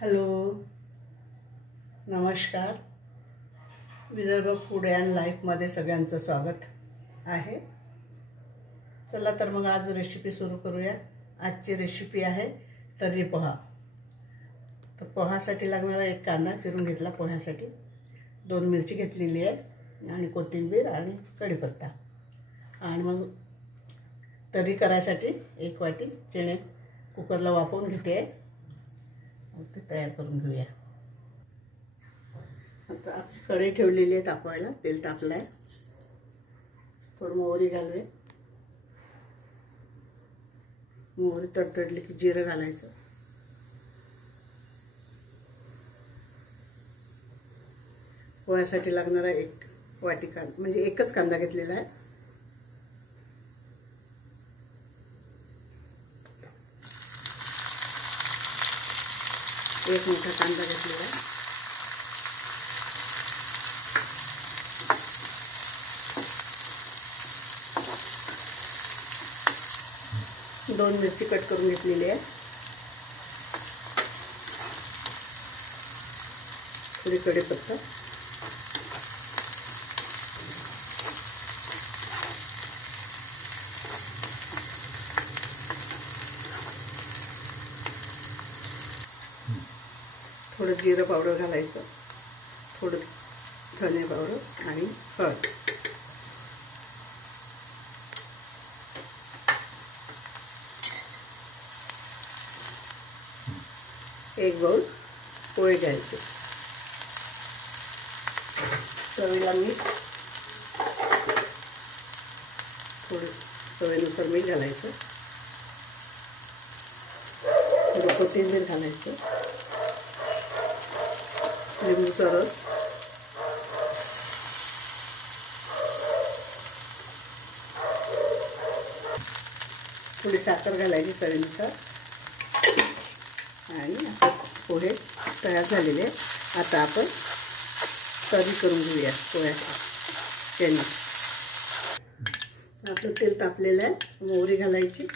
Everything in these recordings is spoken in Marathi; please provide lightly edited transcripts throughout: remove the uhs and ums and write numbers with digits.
हॅलो, नमस्कार. विदर्भ फूड अँड लाईफमध्ये सगळ्यांचं स्वागत आहे. चला तर मग आज रेसिपी सुरू करूया. आजची रेसिपी आहे तर्री पोहा. तर पोहासाठी लागणारा एक कांदा चिरून घेतला, पोह्यासाठी 2 मिरची घेतलेली आहे आणि कोथिंबीर आणि कढीपत्ता. आणि मग तर्री करायसाठी 1 वाटी चणे कुकरला वाफवून घेते. ते तयार करून घेऊया. आता कढई ठेवलेली आहे तापवायला. तेल तापलं आहे. थोडं मोहरी घालूया. मोहरी तडतडली की जिरं घालायचं. पोह्यासाठी लागणारा 1 वाटी कांदा, म्हणजे एकच कांदा घेतलेला आहे. एक मोठा कांदा घेतलेला आहे. दोन मिरची कट करून घेतलेली आहे. थोडी कढीपत्ता, थोडं जिरं पावडर घालायचं, थोडं धने पावडर आणि हळद. एक बाउल पोहे घ्यायचे. चवीला मीठ, थोडं चवीनुसार मीठ घालायचं. थोडं कोथिंबीर घालायचं. लिंबूचा रस, थोडी साखर घालायची चवीनुसार. आणि आता पोहे तयार झालेले. आता आपण तर्री करून घेऊया पोह्याचा. त्याने आपलं तेल तापलेलं आहे. मोहरी घालायची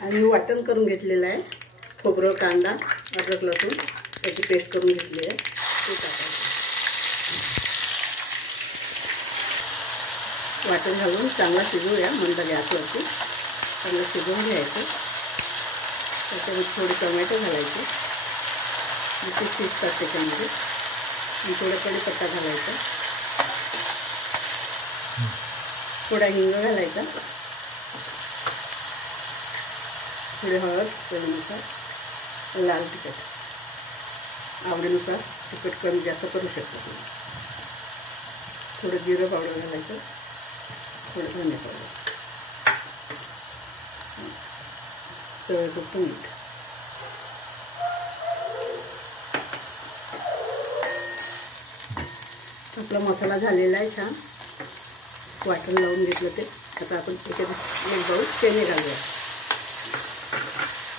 आणि वाटण करून घेतलेलं आहे. खोबरं, कांदा, अद्रक, लसूण त्याची पेस्ट करून घेतली आहे. ते टाकायचं. वाटण घालून चांगला शिजवूया. मंद गॅसवरती चांगलं शिजवून घ्यायचं. त्याच्यामध्ये थोडे टोमॅटो घालायचे, ते शिजतात त्याच्यामध्ये. आणि थोडा कढीपत्ता घालायचा. थोडा हिंग घालायचा. थोडी हळद चवीनुसार. लाल तिखट आवडीनुसार, तिखट कमी जास्त करू शकता तुम्ही. थोडं जिरं पावडर घालायचं. थोडं धने पावडर, चवीपुरतं मीठ. आपला मसाला झालेला आहे छान. वाटण लावून घेतलं ते. आता आपण त्याच्यात 1 बाउल चणे घालूया.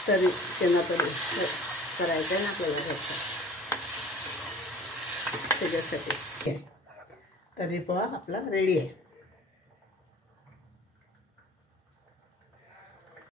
तरी चणा तरी करायचं आहे ना आपल्याला घरचा, त्याच्यासाठी. तर्री पोहा आपला रेडी आहे.